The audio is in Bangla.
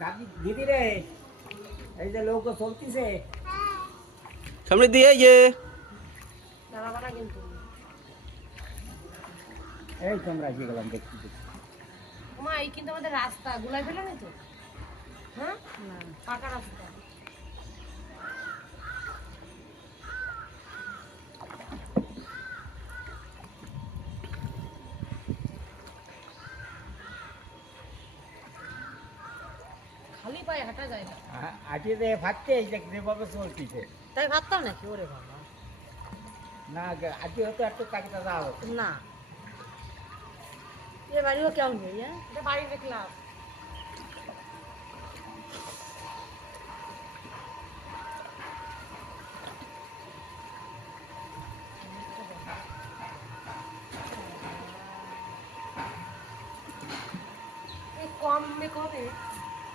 দাদি দিদি রে, এই যে লোক চলতিছে সামনে দিয়ে এই যে দাঁড়াবা কিন্তু এই তোমরা এসে গেলাম দেখছি দেখছি। মা এই কিন্তু আমাদের রাস্তা গুলাই ফেলে না তো হ্যাঁ না পাকা রাস্তা খালি পায়ে হাঁটা যায় না আটিয়ে দিয়ে ফাটতে এই যে যেভাবে চলতিছে তাই ভাবতাম নাকি ওরে বাবা না আটি হতো একটু তাকিটা যাওয়া হতো না ये বাড়িও কেমন ভैया এটা বাড়ি দেখলাম কম মে কবে